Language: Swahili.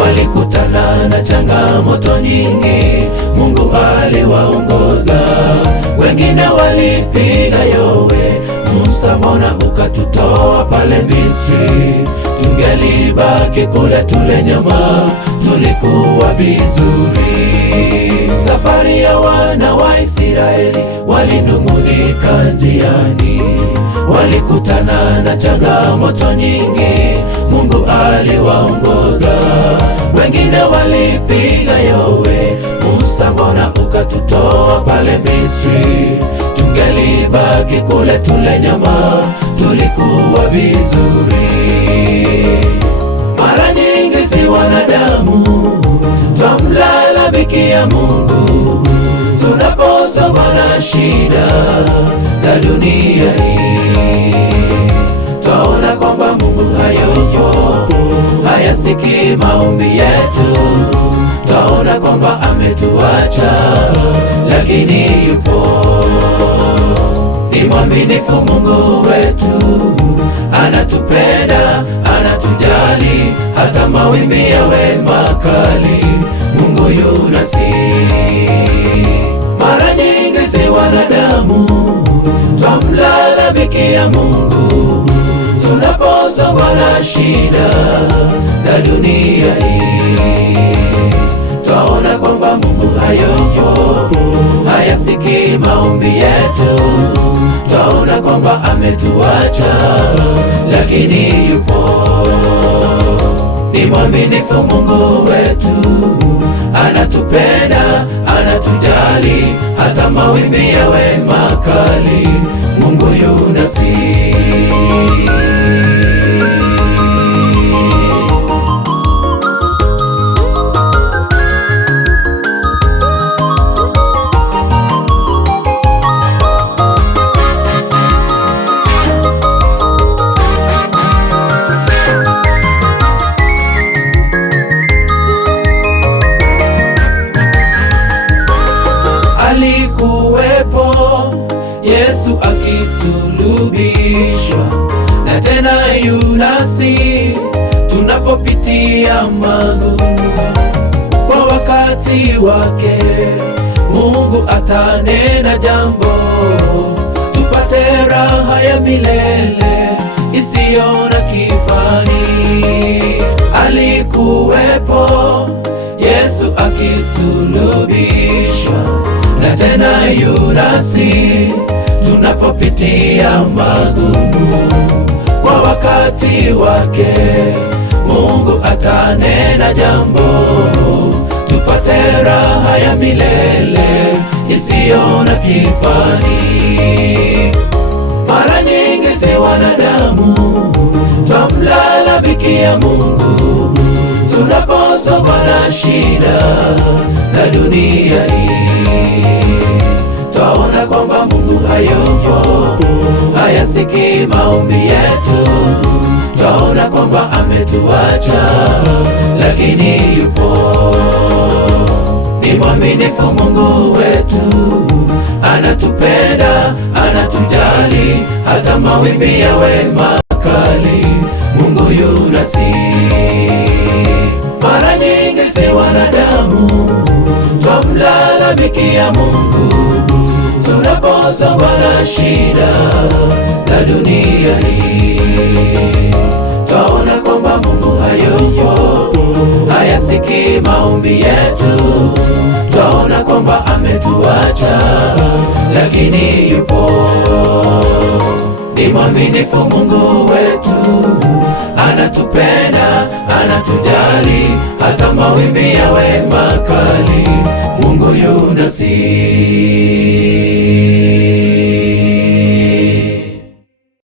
walikutana na changamoto nyingi, Mungu aliwaongoza. Wengine walipiga yowe, Musa, mbona ukatutoa pale Misri? Tungelibaki kule tule nyama, tulikuwa vizuri. Safari ya wana wa Israeli walinung'unika njiani, walikutana na changamoto nyingi, Mungu aliwaongoza. Wengine walipiga yowe, Musa, mbona ukatutoa pale Misri? Tungelibaki kule tule nyama, tulikuwa vizuri. Mara nyingi si wanadamu twamlalamikia Mungu tunaposongwa na shida za dunia hii. Twaona kwamba Mungu hayupo, hayasikii maombi yetu. Twaona kwamba ametuacha, lakini yupo. Ni mwaminifu Mungu wetu, anatupenda, anatujali, hata mawimbi yawe makali, Mungu yu nasi. Mara nyingi si wanadamu twamlalamikia Mungu tunaposongwa na shida za dunia hii. Twaona kwamba Mungu hayupo, hayasikii maombi yetu. Twaona kwamba ametuacha, lakini yupo. Ni mwaminifu Mungu wetu, anatupenda, anatujali, hata mawimbi yawe makali, Mungu yu nasi. Alikuwepo Yesu akisulubishwa, na tena yu nasi tunapopitia magumu. Kwa wakati wake Mungu atanena jambo, tupate raha ya milele isiyo na kifani. Alikuwepo Yesu akisulubishwa, na tena yu nasi tunapopitia magumu. Kwa wakati wake Mungu atanena jambo, tupate raha ya milele isiyo na kifani. Mara nyingi si wanadamu twamlalamikia Mungu tunaposongwa na shida za dunia hii. Twaona kwamba Mungu hayupo, hayasikii maombi yetu. Twaona kwamba ametuacha, lakini yupo. Ni mwaminifu Mungu wetu, anatupenda, anatujali, hata mawimbi yawe makali, Mungu yu nasi. Mara nyingi si wanadamu twamlalamikia Mungu tunaposongwa na shida za dunia hii. Twaona kwamba Mungu hayupo, hayasikii maombi yetu. Twaona kwamba ametuacha, lakini yupo. Ni mwaminifu Mungu wetu, anatupenda, anatujali, hata mawimbi yawe makali, Mungu yu nasi.